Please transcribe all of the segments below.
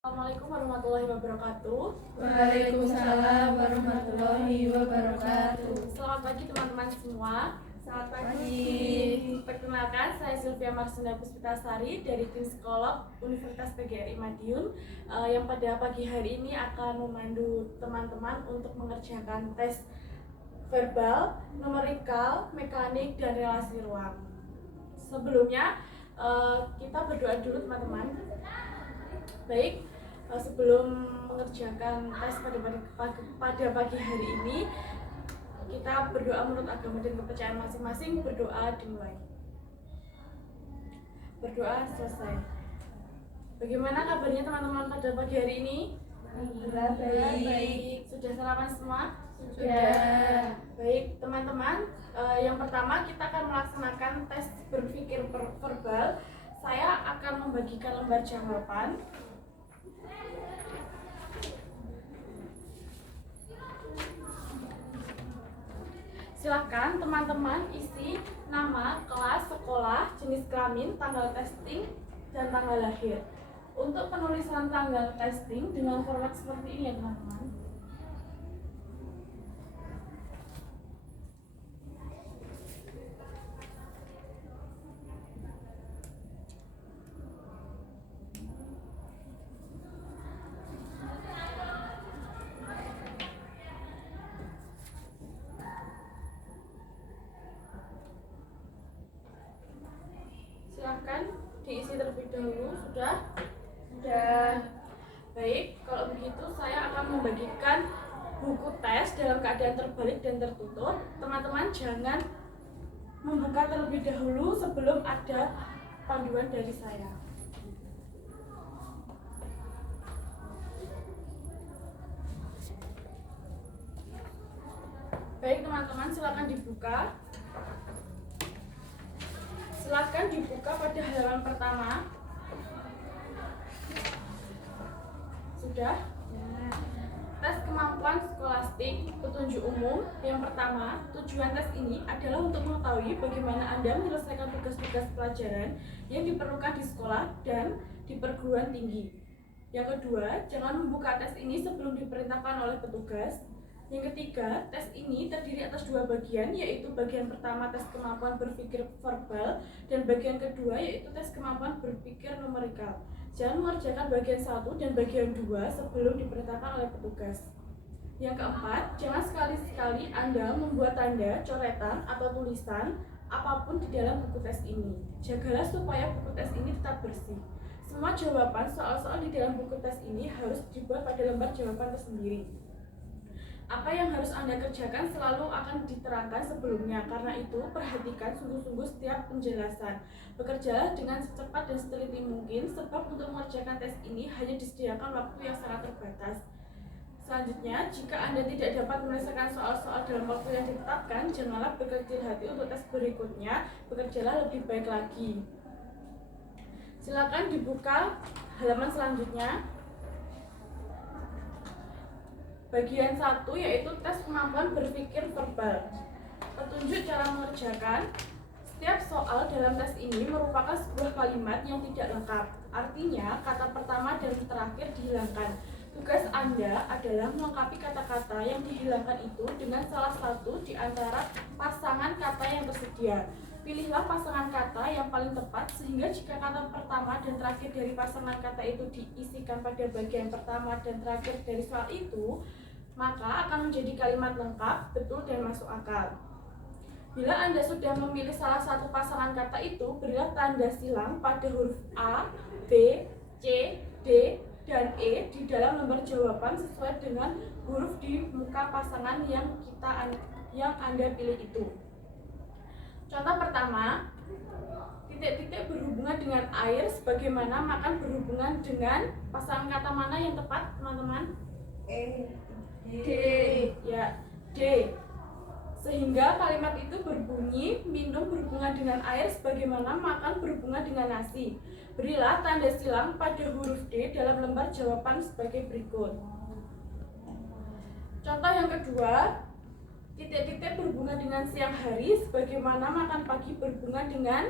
Assalamualaikum warahmatullahi wabarakatuh. Waalaikumsalam warahmatullahi wabarakatuh. Selamat pagi teman-teman semua. Selamat pagi. Perkenalkan, saya Sylvia Marsunda Puspitasari dari tim psikolog Universitas PGRI Madiun yang pada pagi hari ini akan memandu teman-teman untuk mengerjakan tes verbal, numerikal, mekanik, dan relasi ruang. Sebelumnya kita berdoa dulu teman-teman. Baik, sebelum mengerjakan tes pada pagi hari ini, kita berdoa menurut agama dan kepercayaan masing-masing. Berdoa dimulai. Berdoa selesai. Bagaimana kabarnya teman-teman pada pagi hari ini? Alhamdulillah baik. Sudah sarapan semua? Sudah. Baik teman-teman, yang pertama kita akan melaksanakan tes berpikir verbal. Saya akan membagikan lembar jawaban. Silahkan teman-teman isi nama, kelas, sekolah, jenis kelamin, tanggal testing, dan tanggal lahir. Untuk penulisan tanggal testing dengan format seperti ini ya teman-teman. Silahkan diisi terlebih dahulu. Sudah? Baik, kalau begitu saya akan membagikan buku tes dalam keadaan terbalik dan tertutup. Teman-teman jangan membuka terlebih dahulu sebelum ada panduan dari saya. Baik teman-teman, silakan dibuka. Silakan dibuka pada halaman pertama. Sudah? Tes kemampuan skolastik petunjuk umum. Yang pertama, tujuan tes ini adalah untuk mengetahui bagaimana Anda menyelesaikan tugas-tugas pelajaran yang diperlukan di sekolah dan di perguruan tinggi. Yang kedua, jangan membuka tes ini sebelum diperintahkan oleh petugas. Yang ketiga, tes ini terdiri atas dua bagian, yaitu bagian pertama tes kemampuan berpikir verbal dan bagian kedua yaitu tes kemampuan berpikir numerikal. Jangan mengerjakan bagian 1 dan bagian 2 sebelum diperintahkan oleh petugas. Yang keempat, jangan sekali-sekali Anda membuat tanda, coretan, atau tulisan apapun di dalam buku tes ini. Jagalah supaya buku tes ini tetap bersih. Semua jawaban soal-soal di dalam buku tes ini harus dibuat pada lembar jawaban tersendiri. Apa yang harus Anda kerjakan selalu akan diterangkan sebelumnya. Karena itu, perhatikan sungguh-sungguh setiap penjelasan. Bekerjalah dengan secepat dan seteliti mungkin, sebab untuk mengerjakan tes ini hanya disediakan waktu yang sangat terbatas. Selanjutnya, jika Anda tidak dapat menyelesaikan soal-soal dalam waktu yang ditetapkan, janganlah berkecil hati untuk tes berikutnya. Bekerjalah lebih baik lagi. Silakan dibuka halaman selanjutnya. Bagian 1 yaitu tes kemampuan berpikir verbal. Petunjuk cara mengerjakan. Setiap soal dalam tes ini merupakan sebuah kalimat yang tidak lengkap. Artinya, kata pertama dan terakhir dihilangkan. Tugas Anda adalah melengkapi kata-kata yang dihilangkan itu dengan salah satu di antara pasangan kata yang tersedia. Pilihlah pasangan kata yang paling tepat sehingga jika kata pertama dan terakhir dari pasangan kata itu diisikan pada bagian pertama dan terakhir dari soal itu, maka akan menjadi kalimat lengkap, betul, dan masuk akal. Bila Anda sudah memilih salah satu pasangan kata itu, berilah tanda silang pada huruf A, B, C, D, dan E di dalam lembar jawaban sesuai dengan huruf di muka pasangan yang Anda pilih itu. Contoh pertama, titik-titik berhubungan dengan air sebagaimana makan berhubungan dengan pasangan kata mana yang tepat, teman-teman? D. Ya, D. Sehingga kalimat itu berbunyi minum berhubungan dengan air sebagaimana makan berhubungan dengan nasi. Berilah tanda silang pada huruf D dalam lembar jawaban sebagai berikut. Contoh yang kedua, titik-titik berhubungan dengan siang hari sebagaimana makan pagi berhubungan dengan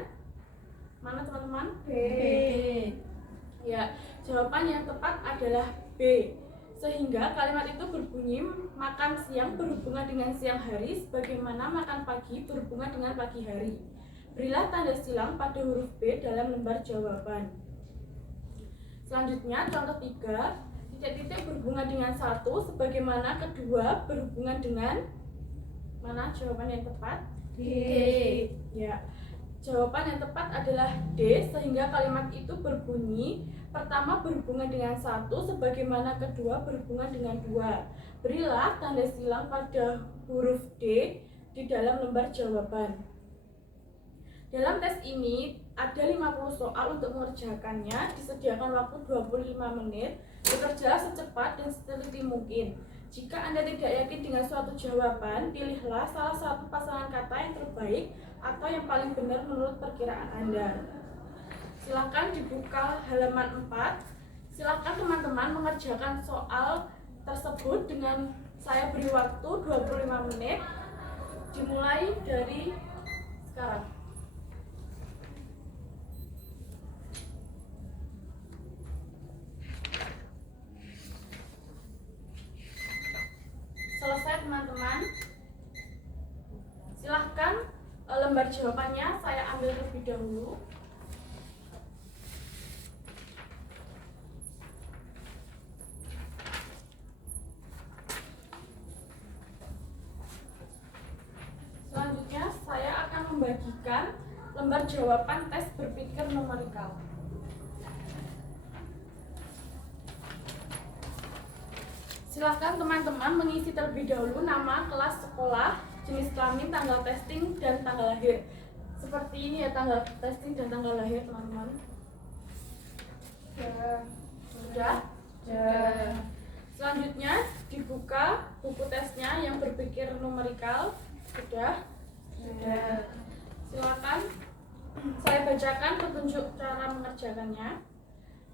mana teman-teman? B. Ya, jawaban yang tepat adalah B. Sehingga kalimat itu berbunyi makan siang berhubungan dengan siang hari sebagaimana makan pagi berhubungan dengan pagi hari. Berilah tanda silang pada huruf B dalam lembar jawaban. Selanjutnya contoh 3, titik-titik berhubungan dengan 1 sebagaimana kedua berhubungan dengan mana jawaban yang tepat? D. Ya. Jawaban yang tepat adalah D, sehingga kalimat itu berbunyi pertama berhubungan dengan 1 sebagaimana kedua berhubungan dengan 2. Berilah tanda silang pada huruf D di dalam lembar jawaban. Dalam tes ini ada 50 soal untuk mengerjakannya, disediakan waktu 25 menit. Bekerjalah secepat dan seteliti mungkin. Jika Anda tidak yakin dengan suatu jawaban, pilihlah salah satu pasangan kata yang terbaik atau yang paling benar menurut perkiraan Anda. Silakan dibuka halaman 4. Silakan teman-teman mengerjakan soal tersebut dengan saya beri waktu 25 menit. Dimulai dari sekarang. Selesai teman-teman. Silahkan lembar jawabannya saya ambil terlebih dahulu. Selanjutnya saya akan membagikan lembar jawaban tes berpikir numerikal. Silahkan teman-teman mengisi terlebih dahulu nama, kelas, sekolah, jenis kelamin, tanggal testing, dan tanggal lahir. Seperti ini ya tanggal testing dan tanggal lahir teman-teman. Sudah? Selanjutnya dibuka buku tesnya yang berpikir numerikal. Sudah? Silakan saya bacakan petunjuk cara mengerjakannya.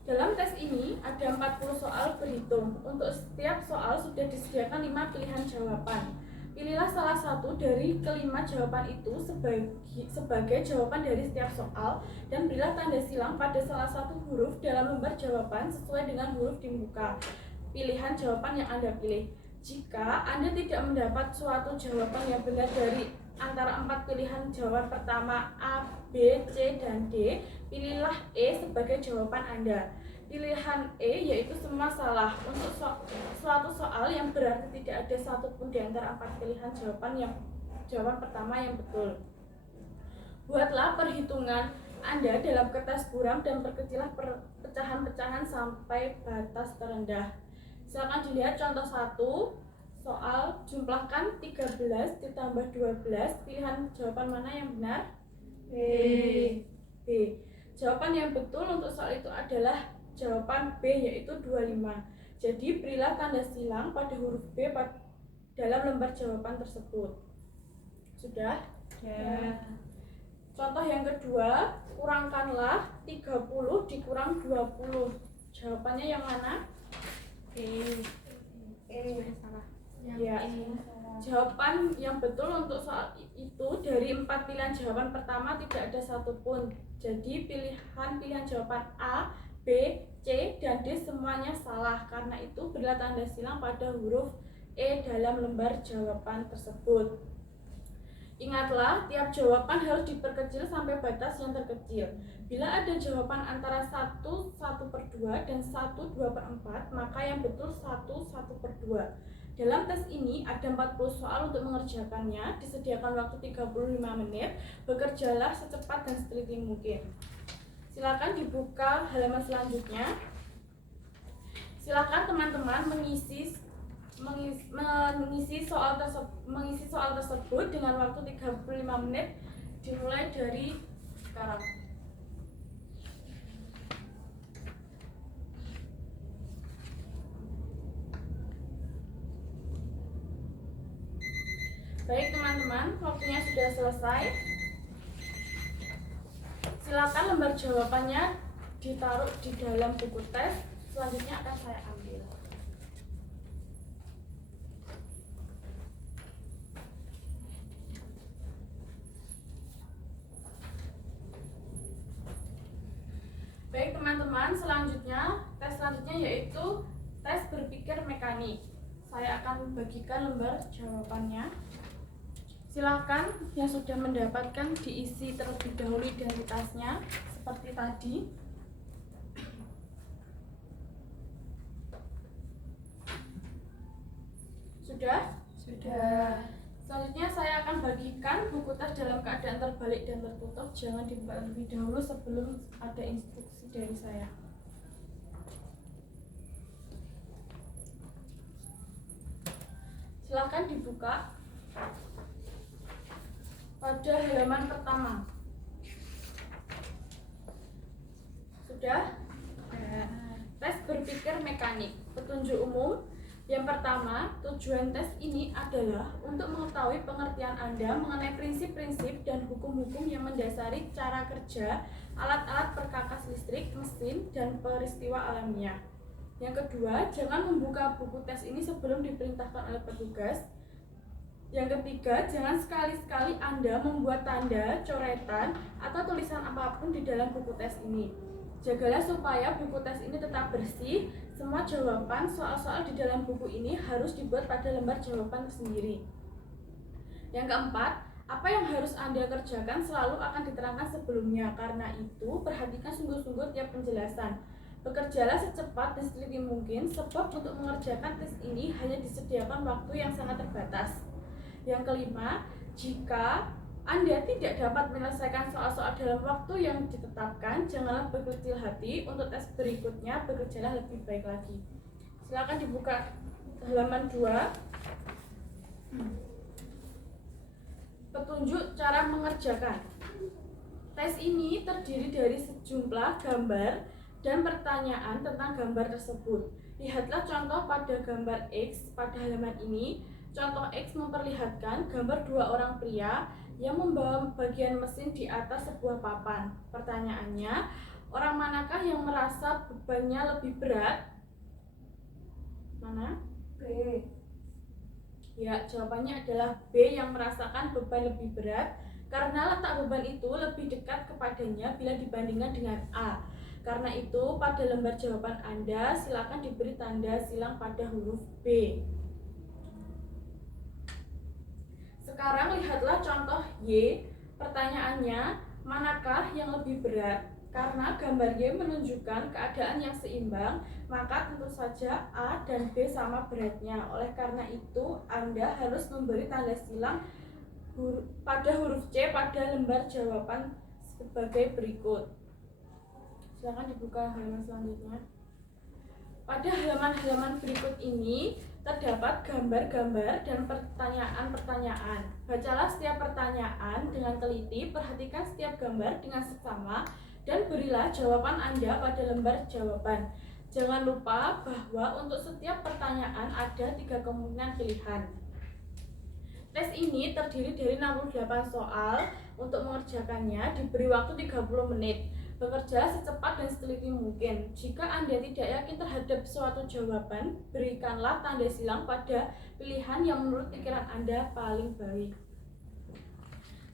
Dalam tes ini ada 40 soal berhitung. Untuk setiap soal sudah disediakan 5 pilihan jawaban. Pilihlah salah satu dari kelima jawaban itu sebagai jawaban dari setiap soal dan berilah tanda silang pada salah satu huruf dalam lembar jawaban sesuai dengan huruf di muka pilihan jawaban yang Anda pilih. Jika Anda tidak mendapat suatu jawaban yang benar dari antara 4 pilihan jawaban pertama A, B, C, dan D, pilihlah E sebagai jawaban Anda. Pilihan E yaitu semua salah. Untuk suatu soal yang berarti tidak ada satupun di antara 4 pilihan jawaban pertama yang betul. Buatlah perhitungan Anda dalam kertas buram dan perkecillah pecahan-pecahan sampai batas terendah. Silakan dilihat contoh 1. Soal jumlahkan 13 ditambah 12. Pilihan jawaban mana yang benar? B. Jawaban yang betul untuk soal itu adalah jawaban B, yaitu 25. Jadi berilah tanda silang pada huruf B dalam lembar jawaban tersebut. Sudah? Ya. Contoh yang kedua, kurangkanlah 30 dikurang 20. Jawabannya yang mana? Salah. Ya. Jawaban yang betul untuk soal itu dari 4 pilihan jawaban pertama tidak ada satupun. Jadi pilihan jawaban A, B, C, dan D semuanya salah. Karena itu berilah tanda silang pada huruf E dalam lembar jawaban tersebut. Ingatlah, tiap jawaban harus diperkecil sampai batas yang terkecil. Bila ada jawaban antara 1, 1/2 dan 1, 2/4, maka yang betul 1, 1/2. Dalam tes ini ada 40 soal untuk mengerjakannya, disediakan waktu 35 menit. Bekerjalah secepat dan seteliti mungkin. Silakan dibuka halaman selanjutnya. Silakan teman-teman mengisi soal tersebut dengan waktu 35 menit dimulai dari sekarang. Baik teman-teman, waktunya sudah selesai. Silakan lembar jawabannya ditaruh di dalam buku tes. Selanjutnya akan saya ambil. Baik teman-teman, teman-teman, tes selanjutnya yaitu tes berpikir mekanik. Saya akan bagikan lembar jawabannya. Silakan yang sudah mendapatkan diisi terlebih dahulu identitasnya seperti tadi. Sudah? Sudah. Selanjutnya saya akan bagikan buku tes dalam keadaan terbalik dan tertutup. Jangan dibuka terlebih dahulu sebelum ada instruksi dari saya. Silakan dibuka pada halaman pertama. Sudah? Tes berpikir mekanik. Petunjuk umum. Yang pertama, tujuan tes ini adalah untuk mengetahui pengertian Anda mengenai prinsip-prinsip dan hukum-hukum yang mendasari cara kerja alat-alat perkakas listrik, mesin, dan peristiwa alamiah. Yang kedua, jangan membuka buku tes ini sebelum diperintahkan oleh petugas. Yang ketiga, jangan sekali-sekali Anda membuat tanda, coretan, atau tulisan apapun di dalam buku tes ini. Jagalah supaya buku tes ini tetap bersih. Semua jawaban soal-soal di dalam buku ini harus dibuat pada lembar jawaban tersendiri. Yang keempat, apa yang harus Anda kerjakan selalu akan diterangkan sebelumnya. Karena itu, perhatikan sungguh-sungguh tiap penjelasan. Bekerjalah secepat dan seteliti mungkin, sebab untuk mengerjakan tes ini hanya disediakan waktu yang sangat terbatas. Yang kelima, jika Anda tidak dapat menyelesaikan soal-soal dalam waktu yang ditetapkan, janganlah berkecil hati. Untuk tes berikutnya, bekerjalah lebih baik lagi. Silakan dibuka halaman 2. Petunjuk cara mengerjakan. Tes ini terdiri dari sejumlah gambar dan pertanyaan tentang gambar tersebut. Lihatlah contoh pada gambar X pada halaman ini. Contoh X memperlihatkan gambar dua orang pria yang membawa bagian mesin di atas sebuah papan. Pertanyaannya, orang manakah yang merasa bebannya lebih berat? Mana? B. Ya, jawabannya adalah B, yang merasakan beban lebih berat karena letak beban itu lebih dekat kepadanya bila dibandingkan dengan A. Karena itu, pada lembar jawaban Anda, silakan diberi tanda silang pada huruf B. Sekarang lihatlah contoh Y. Pertanyaannya, manakah yang lebih berat? Karena gambar Y menunjukkan keadaan yang seimbang, maka tentu saja A dan B sama beratnya. Oleh karena itu, Anda harus memberi tanda silang pada huruf C pada lembar jawaban sebagai berikut. Silakan dibuka halaman selanjutnya. Pada halaman-halaman berikut ini terdapat gambar-gambar dan pertanyaan-pertanyaan. Bacalah setiap pertanyaan dengan teliti, perhatikan setiap gambar dengan seksama, dan berilah jawaban Anda pada lembar jawaban. Jangan lupa bahwa untuk setiap pertanyaan ada 3 kemungkinan pilihan. Tes ini terdiri dari 68 soal. Untuk mengerjakannya diberi waktu 30 menit. Bekerja secepat dan seteliti mungkin. Jika Anda tidak yakin terhadap suatu jawaban, berikanlah tanda silang pada pilihan yang menurut pikiran Anda paling baik.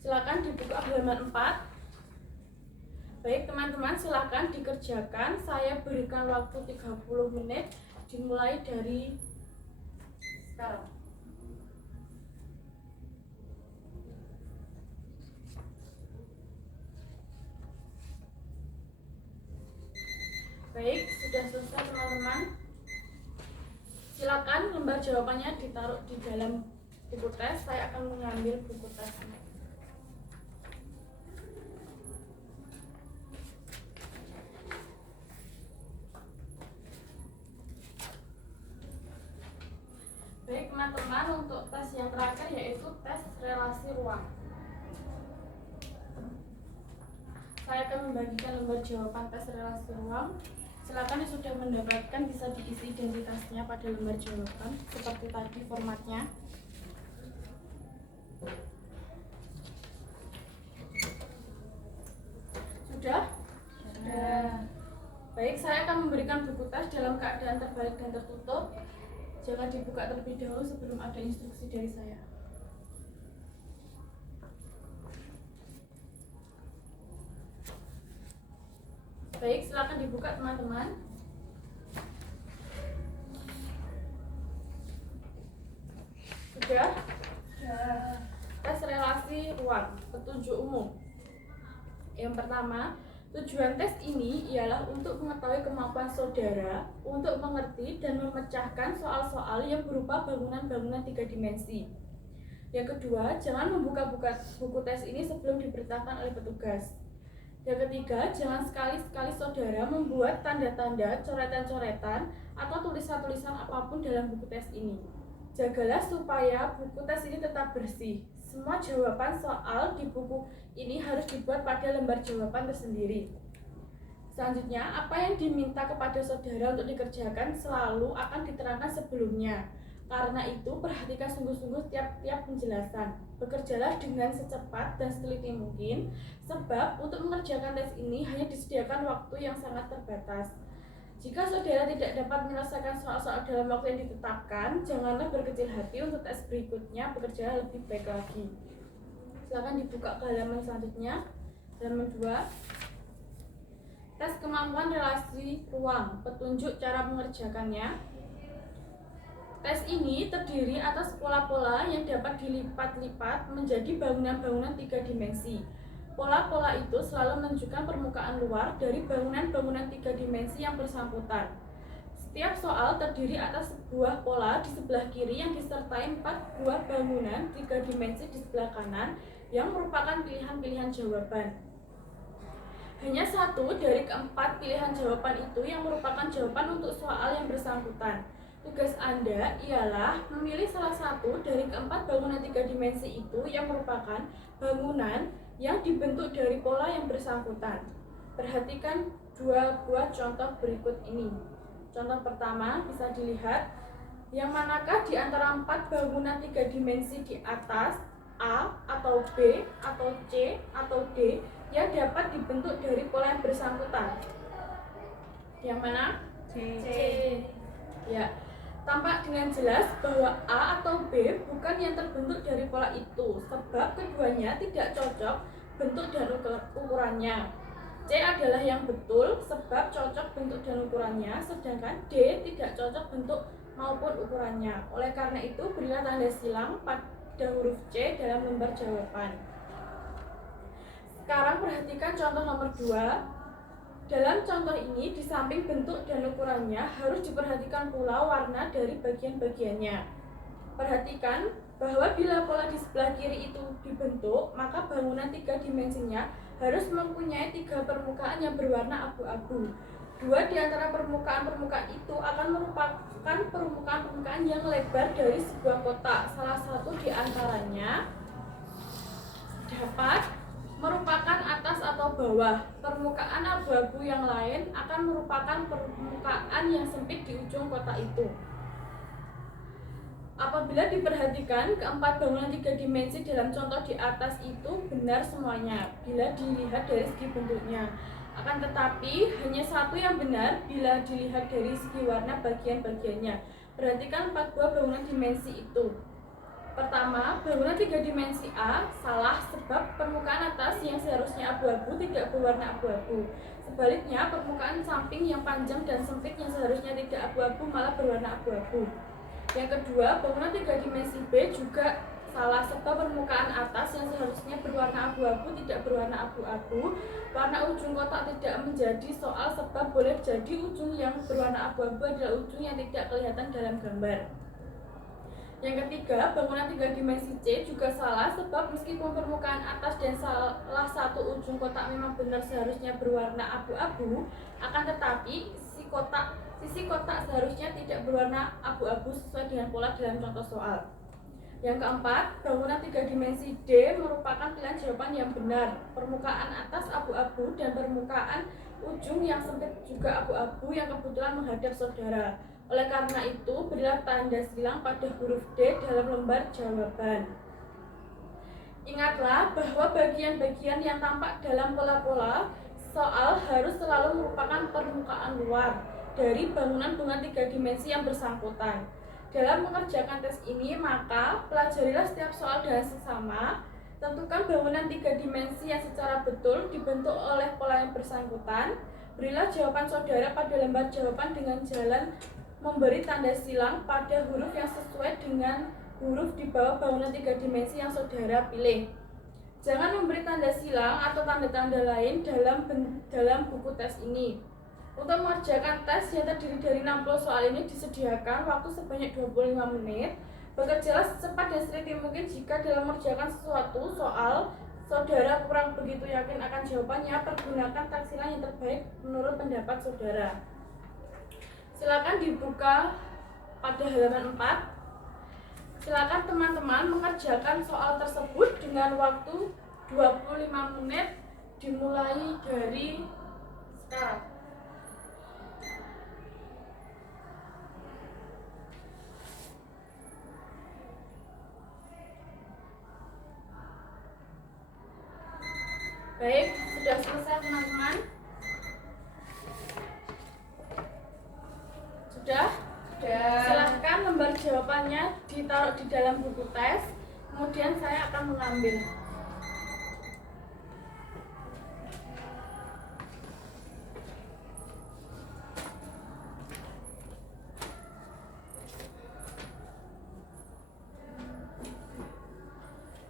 Silakan dibuka halaman 4. Baik teman-teman, silakan dikerjakan. Saya berikan waktu 30 menit dimulai dari sekarang. Baik, sudah selesai teman-teman. Silakan lembar jawabannya ditaruh di dalam buku tes. Saya akan mengambil buku tesnya. Baik teman-teman, untuk tes yang terakhir yaitu tes relasi ruang. Saya akan membagikan lembar jawaban tes relasi ruang. Silakan yang sudah mendapatkan bisa diisi identitasnya pada lembar jawaban seperti tadi formatnya. Sudah? Sudah. Baik, saya akan memberikan buku tes dalam keadaan terbalik dan tertutup. Jangan dibuka terlebih dahulu sebelum ada instruksi dari saya. Baik, silakan dibuka teman-teman. Sudah? Sudah. Tes relasi ruang, petunjuk umum. Yang pertama, tujuan tes ini ialah untuk mengetahui kemampuan saudara untuk mengerti dan memecahkan soal-soal yang berupa bangunan-bangunan 3 dimensi. Yang kedua, jangan membuka-buka buku tes ini sebelum diberitakan oleh petugas. Yang ketiga, jangan sekali-sekali saudara membuat tanda-tanda, coretan-coretan, atau tulisan-tulisan apapun dalam buku tes ini. Jagalah supaya buku tes ini tetap bersih. Semua jawaban soal di buku ini harus dibuat pada lembar jawaban tersendiri. Selanjutnya, apa yang diminta kepada saudara untuk dikerjakan selalu akan diterangkan sebelumnya. Karena itu, perhatikan sungguh-sungguh tiap-tiap penjelasan. Bekerjalah dengan secepat dan seteliti mungkin, sebab untuk mengerjakan tes ini hanya disediakan waktu yang sangat terbatas. Jika saudara tidak dapat menyelesaikan soal-soal dalam waktu yang ditetapkan, janganlah berkecil hati, untuk tes berikutnya bekerja lebih baik lagi. Silakan dibuka ke halaman selanjutnya, halaman 2. Tes kemampuan relasi ruang, petunjuk cara mengerjakannya. Tes ini terdiri atas pola-pola yang dapat dilipat-lipat menjadi bangunan-bangunan 3 dimensi. Pola-pola itu selalu menunjukkan permukaan luar dari bangunan-bangunan 3 dimensi yang bersangkutan. Setiap soal terdiri atas sebuah pola di sebelah kiri yang disertai 4 buah bangunan 3 dimensi di sebelah kanan yang merupakan pilihan-pilihan jawaban. Hanya satu dari keempat pilihan jawaban itu yang merupakan jawaban untuk soal yang bersangkutan. Tugas Anda ialah memilih salah satu dari keempat bangunan 3 dimensi itu yang merupakan bangunan yang dibentuk dari pola yang bersangkutan. Perhatikan 2 buah contoh berikut ini. Contoh pertama bisa dilihat, yang manakah di antara 4 bangunan 3 dimensi di atas, A atau B atau C atau D, yang dapat dibentuk dari pola yang bersangkutan? Yang mana? C. Ya, tampak dengan jelas bahwa A atau B bukan yang terbentuk dari pola itu, sebab keduanya tidak cocok bentuk dan ukurannya. C adalah yang betul sebab cocok bentuk dan ukurannya, sedangkan D tidak cocok bentuk maupun ukurannya. Oleh karena itu, berilah tanda silang pada huruf C dalam lembar jawaban. Sekarang perhatikan contoh nomor 2. Dalam contoh ini, di samping bentuk dan ukurannya harus diperhatikan pula warna dari bagian-bagiannya. Perhatikan bahwa bila pola di sebelah kiri itu dibentuk, maka bangunan 3 dimensinya harus mempunyai 3 permukaan yang berwarna abu-abu. 2 di antara permukaan-permukaan itu akan merupakan permukaan-permukaan yang lebar dari sebuah kotak. Salah satu di antaranya dapat merupakan atas atau bawah. Permukaan abu-abu yang lain akan merupakan permukaan yang sempit di ujung kotak itu. Apabila diperhatikan, keempat bangunan 3 dimensi dalam contoh di atas itu benar semuanya bila dilihat dari segi bentuknya. Akan tetapi, hanya satu yang benar bila dilihat dari segi warna bagian-bagiannya. Perhatikan 4 buah bangunan dimensi itu. Pertama, bangunan 3 dimensi A salah sebab permukaan atas yang seharusnya abu-abu tidak berwarna abu-abu. Sebaliknya, permukaan samping yang panjang dan sempit yang seharusnya tidak abu-abu malah berwarna abu-abu. Yang kedua, bangunan 3 dimensi B juga salah sebab permukaan atas yang seharusnya berwarna abu-abu tidak berwarna abu-abu. Warna ujung kotak tidak menjadi soal sebab boleh jadi ujung yang berwarna abu-abu adalah ujung yang tidak kelihatan dalam gambar. Yang ketiga, bangunan 3 dimensi C juga salah sebab meskipun permukaan atas dan salah satu ujung kotak memang benar seharusnya berwarna abu-abu, akan tetapi sisi kotak seharusnya tidak berwarna abu-abu sesuai dengan pola dalam contoh soal. Yang keempat, bangunan 3 dimensi D merupakan pilihan jawaban yang benar. Permukaan atas abu-abu dan permukaan ujung yang sempit juga abu-abu yang kebetulan menghadap saudara. Oleh karena itu, berilah tanda silang pada huruf D dalam lembar jawaban. Ingatlah bahwa bagian-bagian yang tampak dalam pola-pola soal harus selalu merupakan permukaan luar dari bangunan-bangunan 3 dimensi yang bersangkutan. Dalam mengerjakan tes ini, maka pelajarilah setiap soal dengan seksama. Tentukan bangunan 3 dimensi yang secara betul dibentuk oleh pola yang bersangkutan. Berilah jawaban saudara pada lembar jawaban dengan jalan memberi tanda silang pada huruf yang sesuai dengan huruf di bawah bangunan 3 dimensi yang saudara pilih. Jangan memberi tanda silang atau tanda-tanda lain dalam buku tes ini. Untuk mengerjakan tes yang terdiri dari 60 soal ini disediakan waktu sebanyak 25 menit. Bekerjalah secepat dan seliti mungkin jika dalam mengerjakan sesuatu soal saudara kurang begitu yakin akan jawabannya, pergunakan teks silang yang terbaik menurut pendapat saudara. Silakan dibuka pada halaman 4. Silakan teman-teman mengerjakan soal tersebut dengan waktu 25 menit dimulai dari sekarang. Baik, sudah selesai teman-teman? Sudah? Silahkan lembar jawabannya ditaruh di dalam buku tes. Kemudian saya akan mengambil.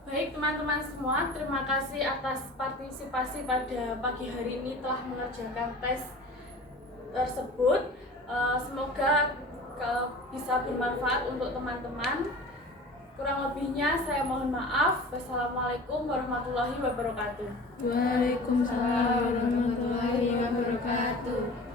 Baik teman-teman semua, terima kasih atas partisipasi pada pagi hari ini telah mengerjakan tes tersebut. Semoga bisa bermanfaat untuk teman-teman. Kurang lebihnya saya mohon maaf. Wassalamualaikum warahmatullahi wabarakatuh. Waalaikumsalam warahmatullahi wabarakatuh.